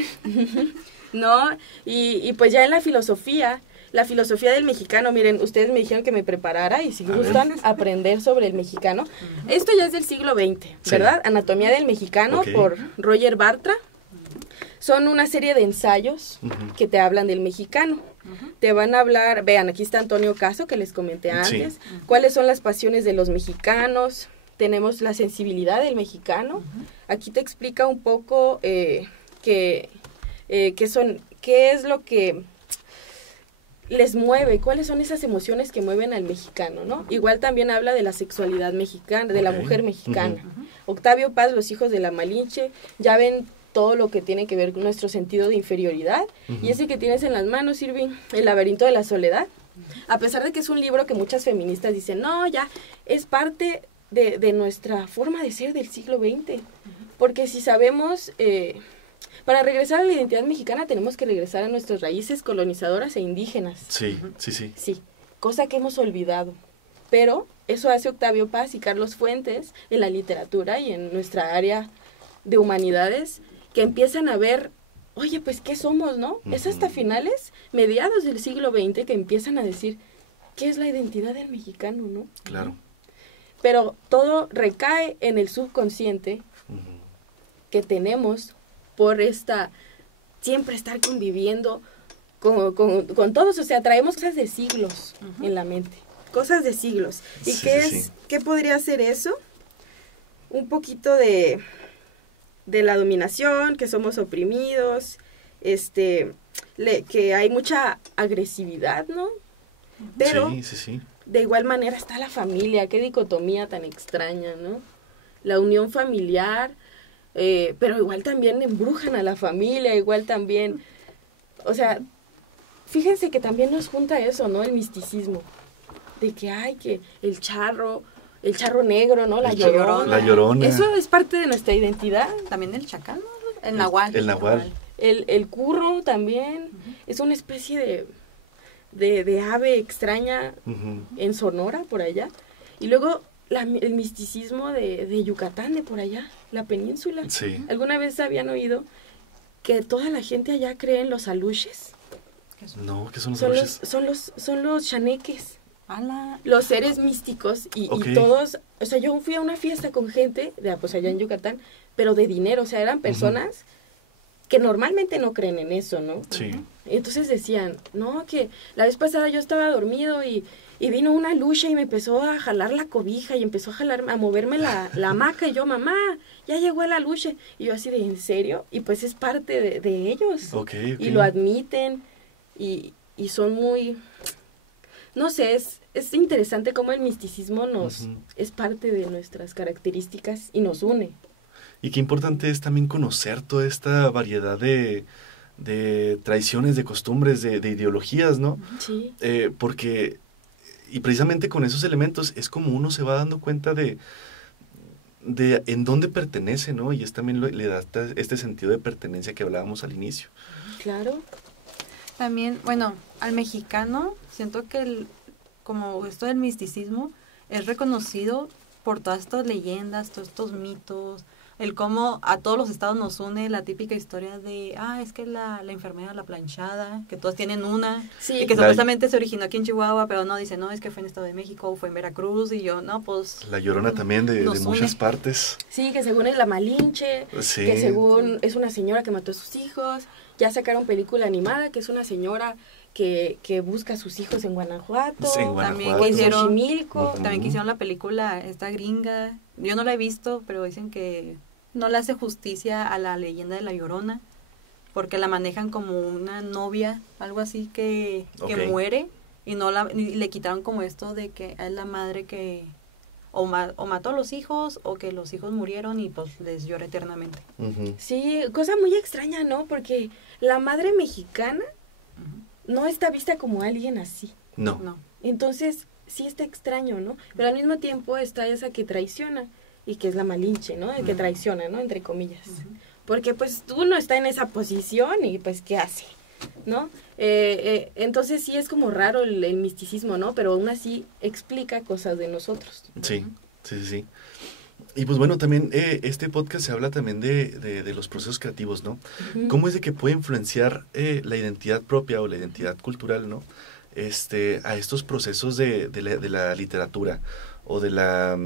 ¿no? Y pues ya en la filosofía del mexicano, miren, ustedes me dijeron que me preparara y si gustan aprender sobre el mexicano. Esto ya es del siglo XX, ¿verdad? Sí. Anatomía del mexicano por Roger Bartra. Son una serie de ensayos que te hablan del mexicano. Te van a hablar, vean, aquí está Antonio Caso, que les comenté antes. ¿Cuáles son las pasiones de los mexicanos? Tenemos la sensibilidad del mexicano. Aquí te explica un poco qué es lo que les mueve, cuáles son esas emociones que mueven al mexicano, ¿no? Igual también habla de la sexualidad mexicana, de la mujer mexicana. Octavio Paz, Los hijos de la Malinche, ya ven todo lo que tiene que ver con nuestro sentido de inferioridad. Y ese que tienes en las manos, Irving, El laberinto de la soledad. A pesar de que es un libro que muchas feministas dicen, no, ya es parte de nuestra forma de ser del siglo XX, porque si sabemos, para regresar a la identidad mexicana tenemos que regresar a nuestras raíces colonizadoras e indígenas. Sí, cosa que hemos olvidado. Pero eso hace Octavio Paz y Carlos Fuentes en la literatura y en nuestra área de humanidades, que empiezan a ver, oye, pues, ¿qué somos, no? Es hasta finales, mediados del siglo XX, que empiezan a decir, ¿qué es la identidad del mexicano, no? Claro. Pero todo recae en el subconsciente que tenemos por siempre estar conviviendo con todos, o sea, traemos cosas de siglos en la mente, cosas de siglos. ¿Y qué podría ser eso? Un poquito de la dominación, que somos oprimidos, que hay mucha agresividad, ¿no? Pero sí. De igual manera está la familia, qué dicotomía tan extraña, ¿no? La unión familiar, pero igual también embrujan a la familia, igual también, o sea, fíjense que también nos junta eso, ¿no? El misticismo, de que hay que el charro negro, ¿no? La llorona. Eso es parte de nuestra identidad. También el chacal, ¿no? El nahual. El nahual. El curro también, es una especie de ave extraña en Sonora, por allá. Y luego el misticismo de Yucatán, de por allá, la península. Sí. ¿Alguna vez habían oído que toda la gente allá cree en los aluches? No, ¿qué son los aluches? Son los chaneques. ¡Hala! Los seres místicos y todos, o sea, yo fui a una fiesta con gente, pues allá en Yucatán, pero de dinero, o sea, eran personas que normalmente no creen en eso, ¿no? Sí. Entonces decían, no, que la vez pasada yo estaba dormido y vino una lucha y me empezó a jalar la cobija y empezó a moverme la hamaca y yo, mamá, ya llegó la lucha. Y yo así de, ¿en serio? Y pues es parte de ellos. Okay. Y lo admiten y son muy, no sé, es interesante cómo el misticismo es parte de nuestras características y nos une. Y qué importante es también conocer toda esta variedad de tradiciones, de costumbres, de ideologías, ¿no? Sí. Porque, y precisamente con esos elementos es como uno se va dando cuenta de en dónde pertenece, ¿no? Y es también le da este sentido de pertenencia que hablábamos al inicio. Claro. También, bueno, al mexicano, siento que como esto del misticismo es reconocido por todas estas leyendas, todos estos mitos, el cómo a todos los estados nos une la típica historia de, es que la enfermera, la planchada, que todos tienen una, sí, y que supuestamente se originó aquí en Chihuahua, pero no, dice, no, es que fue en Estado de México, o fue en Veracruz, y yo, no, pues... La Llorona también de muchas partes. Sí, que según es la Malinche, sí, que según es una señora que mató a sus hijos, ya sacaron película animada, que es una señora que busca a sus hijos en Guanajuato, también que hicieron Xochimilco. También que hicieron la película esta gringa, yo no la he visto, pero dicen que no le hace justicia a la leyenda de la Llorona, porque la manejan como una novia, algo así que muere, y y le quitaron como esto de que es la madre que o mató a los hijos, o que los hijos murieron y pues les llora eternamente. Sí, cosa muy extraña, ¿no? Porque la madre mexicana no está vista como alguien así. No. Entonces, sí está extraño, ¿no? Pero al mismo tiempo está esa que traiciona, y que es la Malinche, ¿no? El que traiciona, ¿no? Entre comillas. Porque, pues, uno está en esa posición y, pues, ¿qué hace? ¿No? Entonces, sí es como raro el misticismo, ¿no? Pero aún así explica cosas de nosotros. Sí. Y, pues, bueno, también este podcast se habla también de los procesos creativos, ¿no? ¿Cómo es de que puede influenciar la identidad propia o la identidad cultural, ¿no? A estos procesos de la literatura o de la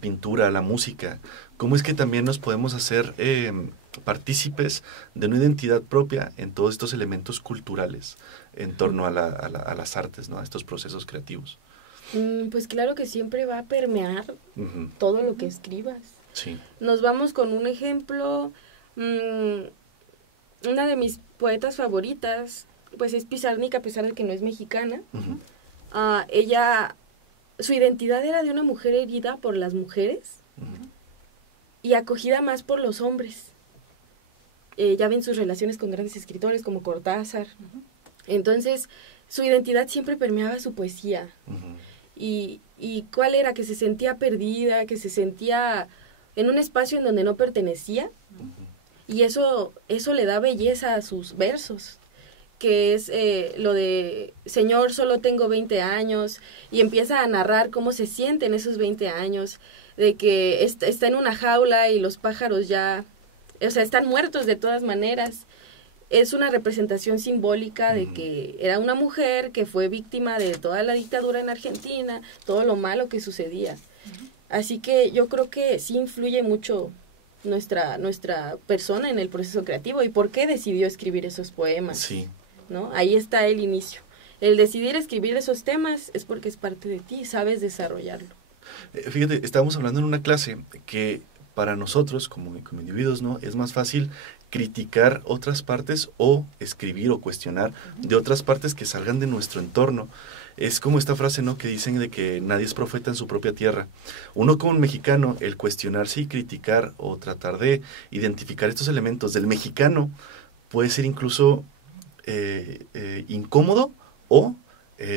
pintura, la música. ¿Cómo es que también nos podemos hacer partícipes de una identidad propia en todos estos elementos culturales en torno a las artes, ¿no? A estos procesos creativos? Pues claro que siempre va a permear todo lo que escribas. Sí. Nos vamos con un ejemplo. Una de mis poetas favoritas, pues es Pizarnik, a pesar de que no es mexicana. Ella... Su identidad era de una mujer herida por las mujeres y acogida más por los hombres. Ya ven sus relaciones con grandes escritores como Cortázar. Entonces, su identidad siempre permeaba su poesía. Y ¿cuál era? Que se sentía perdida, que se sentía en un espacio en donde no pertenecía. Y eso le da belleza a sus versos. que es lo de, Señor, solo tengo 20 años, y empieza a narrar cómo se siente en esos 20 años, de que está en una jaula y los pájaros ya, o sea, están muertos de todas maneras. Es una representación simbólica de que era una mujer que fue víctima de toda la dictadura en Argentina, todo lo malo que sucedía. Así que yo creo que sí influye mucho nuestra persona en el proceso creativo. ¿Y por qué decidió escribir esos poemas? Sí. ¿No? Ahí está el inicio. El decidir escribir esos temas es porque es parte de ti, sabes desarrollarlo. Fíjate, estábamos hablando en una clase que para nosotros como individuos, ¿no?, es más fácil criticar otras partes o escribir o cuestionar de otras partes que salgan de nuestro entorno. Es como esta frase, ¿no?, que dicen de que nadie es profeta en su propia tierra. Uno como mexicano, el cuestionarse y criticar o tratar de identificar estos elementos del mexicano puede ser incluso incómodo o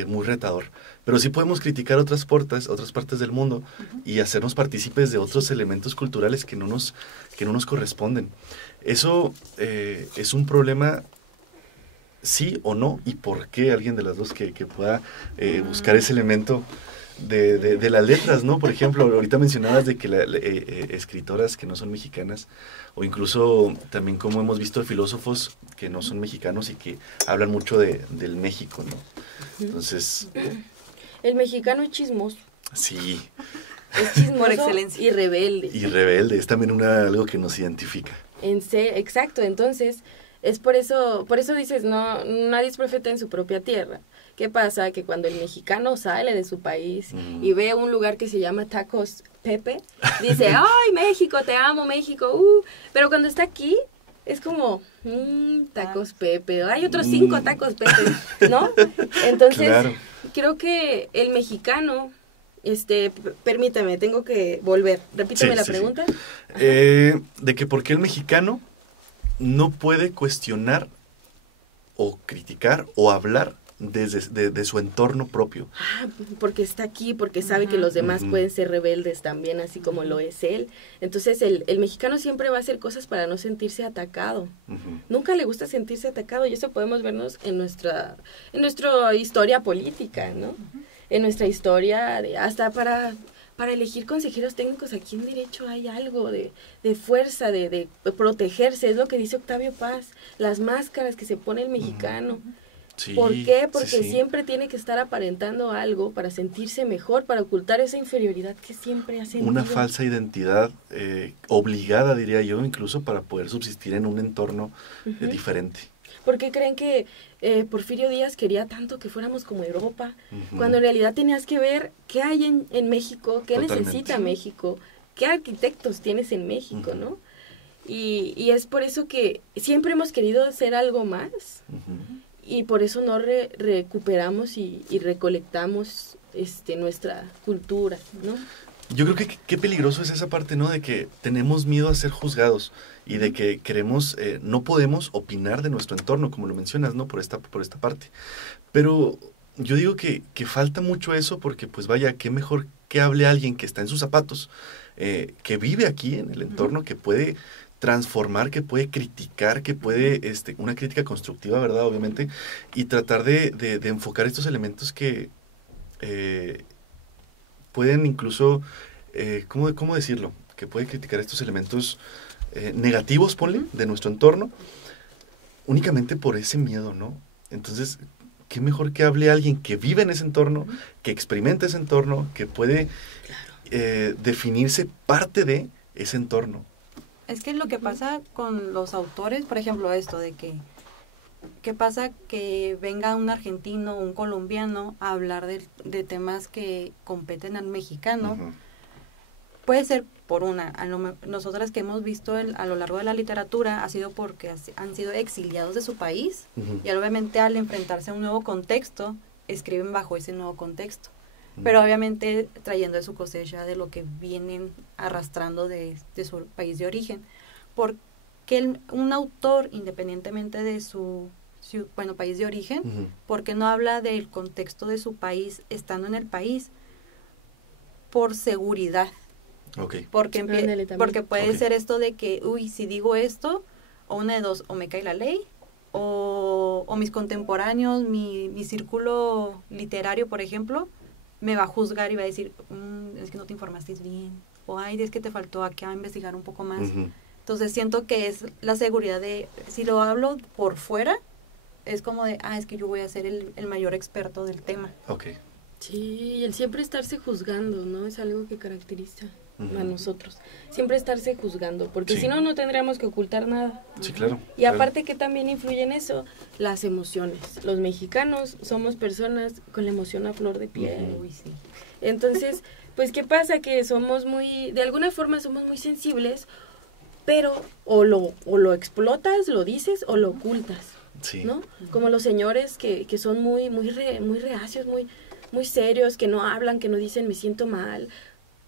muy retador. Pero sí podemos criticar otras partes del mundo y hacernos partícipes de otros elementos culturales que no nos corresponden. Eso es un problema, sí o no, y por qué alguien de las dos que pueda buscar ese elemento de las letras, ¿no? Por ejemplo, ahorita mencionabas de que escritoras que no son mexicanas, o incluso también como hemos visto filósofos que no son mexicanos y que hablan mucho del México, ¿no? Entonces... El mexicano es chismoso. Sí. Es chismoso por excelencia. Y rebelde. Y rebelde, es también algo que nos identifica. Exacto, entonces es por eso dices, no, nadie es profeta en su propia tierra. ¿Qué pasa? Que cuando el mexicano sale de su país y ve un lugar que se llama Tacos Pepe, dice, ¡ay, México, te amo, México! Pero cuando está aquí, es como, Tacos Pepe, hay otros 5 Tacos Pepe, ¿no? Entonces, claro. Creo que el mexicano, permítame, tengo que volver, repíteme la pregunta. De que por qué el mexicano no puede cuestionar o criticar o hablar de su entorno propio. Porque está aquí, porque sabe que los demás pueden ser rebeldes también, así como lo es él. Entonces el mexicano siempre va a hacer cosas para no sentirse atacado. Nunca le gusta sentirse atacado, y eso podemos vernos en nuestra historia política, ¿no? En nuestra historia, hasta para elegir consejeros técnicos aquí en Derecho hay algo de fuerza, de protegerse. Es lo que dice Octavio Paz, las máscaras que se pone el mexicano. Sí, ¿Por qué? Porque sí. siempre tiene que estar aparentando algo para sentirse mejor, para ocultar esa inferioridad que siempre ha sentido. Una falsa identidad obligada, diría yo, incluso para poder subsistir en un entorno diferente. ¿Por qué creen que Porfirio Díaz quería tanto que fuéramos como Europa? Cuando en realidad tenías que ver qué hay en México, qué necesita México, qué arquitectos tienes en México, ¿no? Y es por eso que siempre hemos querido hacer algo más. Y por eso no recuperamos y recolectamos nuestra cultura, ¿no? Yo creo que qué peligroso es esa parte, ¿no? De que tenemos miedo a ser juzgados y de que queremos, no podemos opinar de nuestro entorno, como lo mencionas, ¿no? Por esta parte. Pero yo digo que falta mucho eso porque, pues vaya, qué mejor que hable alguien que está en sus zapatos, que vive aquí en el entorno, que puede transformar, que puede criticar, que puede, una crítica constructiva, ¿verdad? Obviamente, y tratar de enfocar estos elementos que pueden incluso, ¿cómo decirlo? Que puede criticar estos elementos negativos, ponle, de nuestro entorno, únicamente por ese miedo, ¿no? Entonces, qué mejor que hable alguien que vive en ese entorno, que experimenta ese entorno, que puede definirse parte de ese entorno. Es que lo que pasa con los autores, por ejemplo, esto de que, ¿qué pasa que venga un argentino o un colombiano a hablar de temas que competen al mexicano? Puede ser por nosotras que hemos visto a lo largo de la literatura, ha sido porque han sido exiliados de su país, y obviamente al enfrentarse a un nuevo contexto, escriben bajo ese nuevo contexto. Pero obviamente trayendo de su cosecha de lo que vienen arrastrando de su país de origen. Porque un autor, independientemente de su país de origen, ¿por qué no habla del contexto de su país estando en el país? Por seguridad. Okay. Porque puede ser esto de que, si digo esto, o una de dos, o me cae la ley, o mis contemporáneos, mi círculo literario, por ejemplo, me va a juzgar y va a decir, es que no te informaste bien, o ay, es que te faltó aquí a investigar un poco más. Ujú. Entonces siento que es la seguridad de, si lo hablo por fuera, es como de, es que yo voy a ser el mayor experto del tema. Ok. Sí, y el siempre estarse juzgando, ¿no? Es algo que caracteriza Ujú. a nosotros. Siempre estarse juzgando, porque Sí. si no, no tendríamos que ocultar nada. Sí, claro. Y aparte que también influye en eso, las emociones. Los mexicanos somos personas con la emoción a flor de piel. Ujú. Uy, sí. Entonces, pues, ¿qué pasa? Que somos muy, de alguna forma somos muy sensibles, pero o lo explotas, lo dices, o lo ocultas, Sí. ¿no? Como los señores que son muy reacios, muy serios, que no hablan, que no dicen me siento mal.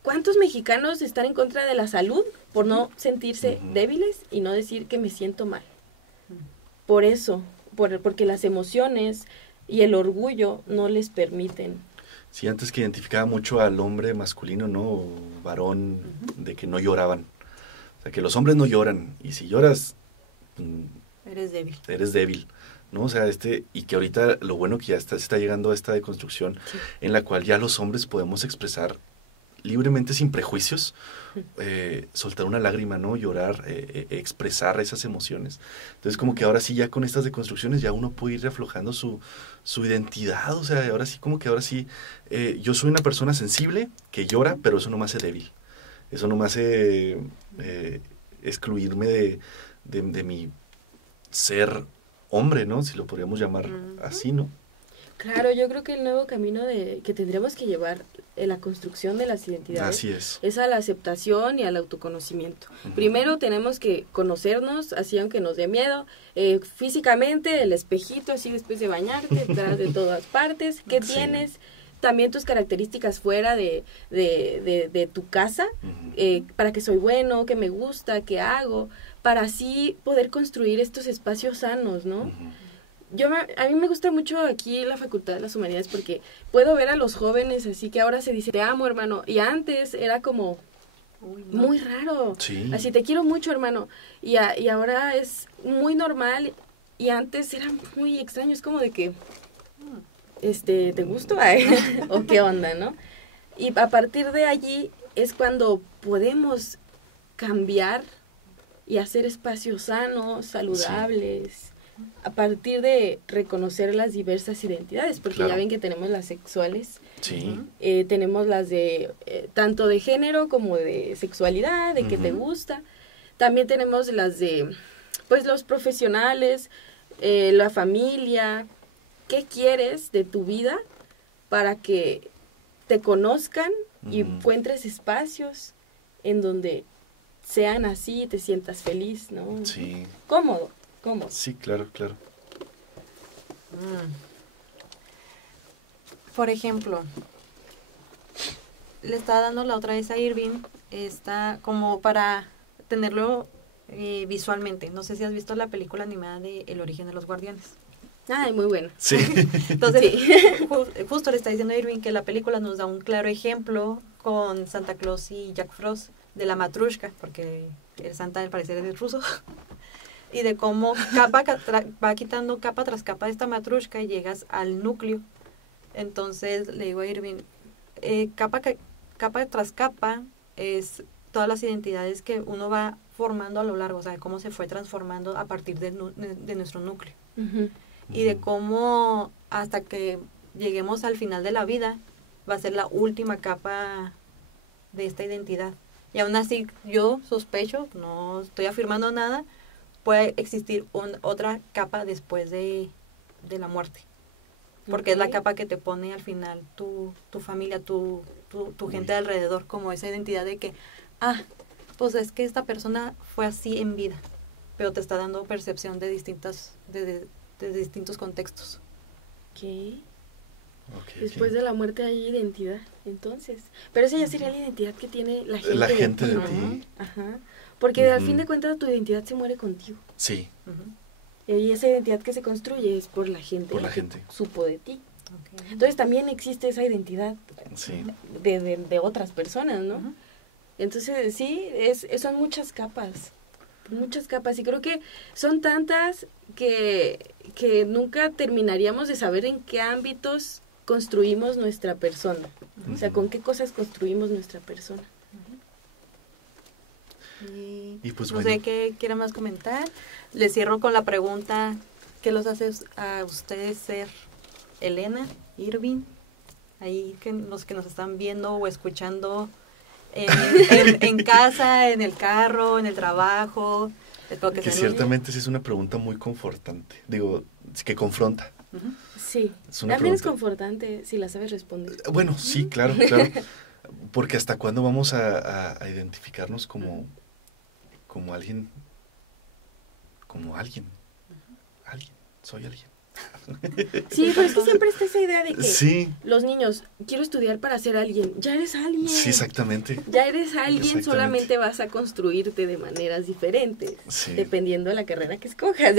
¿Cuántos mexicanos están en contra de la salud por no sentirse Ujú. débiles y no decir que me siento mal? Por eso, porque las emociones y el orgullo no les permiten. Sí, antes que identificaba mucho al hombre masculino, ¿no? O varón, de que no lloraban. O sea, que los hombres no lloran. Y si lloras, Eres débil. eres débil, ¿no? O sea, y que ahorita lo bueno que ya se está llegando a esta deconstrucción, Sí. en la cual ya los hombres podemos expresar libremente, sin prejuicios, soltar una lágrima, ¿no? Llorar, expresar esas emociones. Entonces, como que ahora sí, ya con estas deconstrucciones, ya uno puede ir aflojando su identidad. O sea, ahora sí, yo soy una persona sensible que llora, pero eso no me hace débil. Eso no me hace excluirme de mi ser hombre, ¿no? Si lo podríamos llamar así, ¿no? Claro, yo creo que el nuevo camino que tendríamos que llevar en la construcción de las identidades Así es. a la aceptación y al autoconocimiento. Ujú. Primero tenemos que conocernos, así aunque nos dé miedo, físicamente, el espejito, así después de bañarte, detrás de todas partes, qué Sí. tienes, también tus características fuera de tu casa, Ujú. para que soy bueno, qué me gusta, qué hago, para así poder construir estos espacios sanos, ¿no? Ujú. A mí me gusta mucho aquí la Facultad de las Humanidades porque puedo ver a los jóvenes así que ahora se dice, te amo, hermano, y antes era como Uy, no. muy raro, Sí. así, te quiero mucho, hermano, y ahora es muy normal, y antes era muy extraño, es como de que, ¿te gusto? ¿O qué onda, no? Y a partir de allí es cuando podemos cambiar y hacer espacios sanos, saludables, a partir de reconocer las diversas identidades, porque Claro. ya ven que tenemos las sexuales, Sí. tenemos las de tanto de género como de sexualidad, de que te Ujú. gusta. También tenemos las de, pues, los profesionales, la familia. ¿Qué quieres de tu vida para que te conozcan y Ujú. encuentres espacios en donde sean así y te sientas feliz, ¿no? Sí. Cómodo. Sí, claro. Por ejemplo, le estaba dando la otra vez a Irving, como para tenerlo visualmente. No sé si has visto la película animada de El origen de los guardianes. Ay, muy bueno. Sí. Entonces, Sí. justo le está diciendo a Irving que la película nos da un claro ejemplo con Santa Claus y Jack Frost de la matrushka, porque el Santa al parecer es ruso, y de cómo va quitando capa tras capa de esta matrushka y llegas al núcleo. Entonces le digo a Irving, capa tras capa es todas las identidades que uno va formando a lo largo, o sea, cómo se fue transformando a partir de nuestro núcleo. Ujú. Y de cómo hasta que lleguemos al final de la vida va a ser la última capa de esta identidad. Y aún así yo sospecho, no estoy afirmando nada, puede existir otra capa después de la muerte. Porque es la Ok. capa que te pone al final tu familia, tu gente alrededor, como esa identidad de que, pues es que esta persona fue así en vida, pero te está dando percepción de distintos contextos. Ok. Ok, Después ok. de la muerte hay identidad, entonces. Pero esa ya sería la identidad que tiene la gente. La gente de ti. ti. Ajá. Porque al Ujú. fin de cuentas tu identidad se muere contigo. Sí. Ujú. Y esa identidad que se construye es por la gente. Por la que gente. supo de ti. Okay. Entonces también existe esa identidad Sí. de otras personas, ¿no? Ujú. Entonces sí, son muchas capas. muchas capas, y creo que son tantas que nunca terminaríamos de saber en qué ámbitos construimos nuestra persona, o sea, con qué cosas construimos nuestra persona. Y pues no bueno. sé qué quiera más comentar. Les cierro con la pregunta, ¿qué los hace a ustedes ser Elena, Irving? Ahí que los que nos están viendo o escuchando en casa, en el carro, en el trabajo. Espero Que ciertamente sí es una pregunta muy confortante. Digo, que confronta. Uh-huh. Sí, Es una también es pregunta. confortante si la sabes responder. Bueno, sí, claro, claro. Porque hasta cuándo vamos a identificarnos como alguien, alguien, soy alguien. Sí, pero es que siempre está esa idea de que Sí, los niños, quiero estudiar para ser alguien. Ya eres alguien. sí, exactamente. Ya eres alguien, Exactamente. solamente vas a construirte de maneras diferentes, Sí. dependiendo de la carrera que escojas.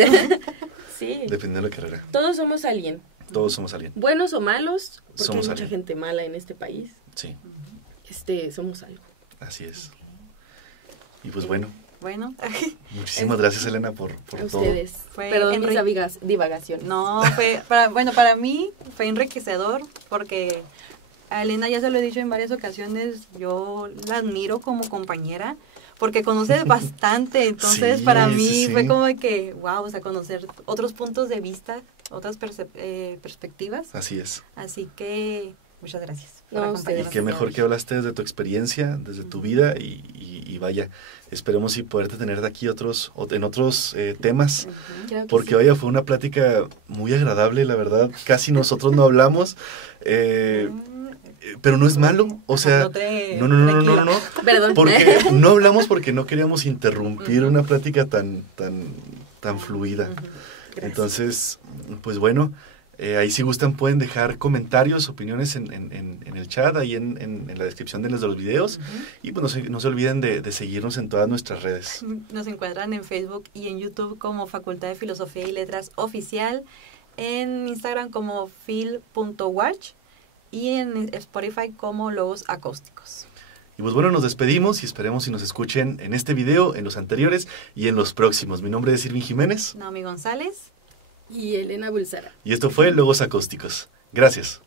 Sí, Dependiendo de la carrera. todos somos alguien, Todos somos alguien. buenos o malos, porque Somos hay mucha alguien. gente mala en este país. Sí, Somos algo. así es. Y pues bueno, Bueno, muchísimas gracias, Elena, por A todo. ustedes. Fue Perdón Enrique. mis divagaciones. no, para mí fue enriquecedor porque a Elena ya se lo he dicho en varias ocasiones, yo la admiro como compañera porque conoce bastante, entonces Sí, para mí sí, sí. fue como que, wow, o sea, conocer otros puntos de vista, otras perspectivas, Así es. así que muchas gracias por No, Y acompañarnos. qué mejor que hablaste desde tu experiencia, desde tu vida y vaya, esperemos y poderte tener de aquí en otros temas, Creo que porque sí. vaya, fue una plática muy agradable, la verdad, casi nosotros no hablamos, pero no es malo, o Ajá, sea, no, Perdón. porque no hablamos porque no queríamos interrumpir una plática tan fluida. Ujú, gracias. Entonces, pues bueno, ahí si gustan pueden dejar comentarios, opiniones en el chat, ahí en la descripción de los videos. Ujú. Y pues no se olviden de seguirnos en todas nuestras redes. Nos encuentran en Facebook y en YouTube como Facultad de Filosofía y Letras Oficial, en Instagram como fil.watch y en Spotify como Logos Acústicos. Y pues bueno, nos despedimos y esperemos si nos escuchen en este video, en los anteriores y en los próximos. Mi nombre es Irving Jiménez Naomi González. Y Elena Bulsara. y esto fue Logos Acústicos. Gracias.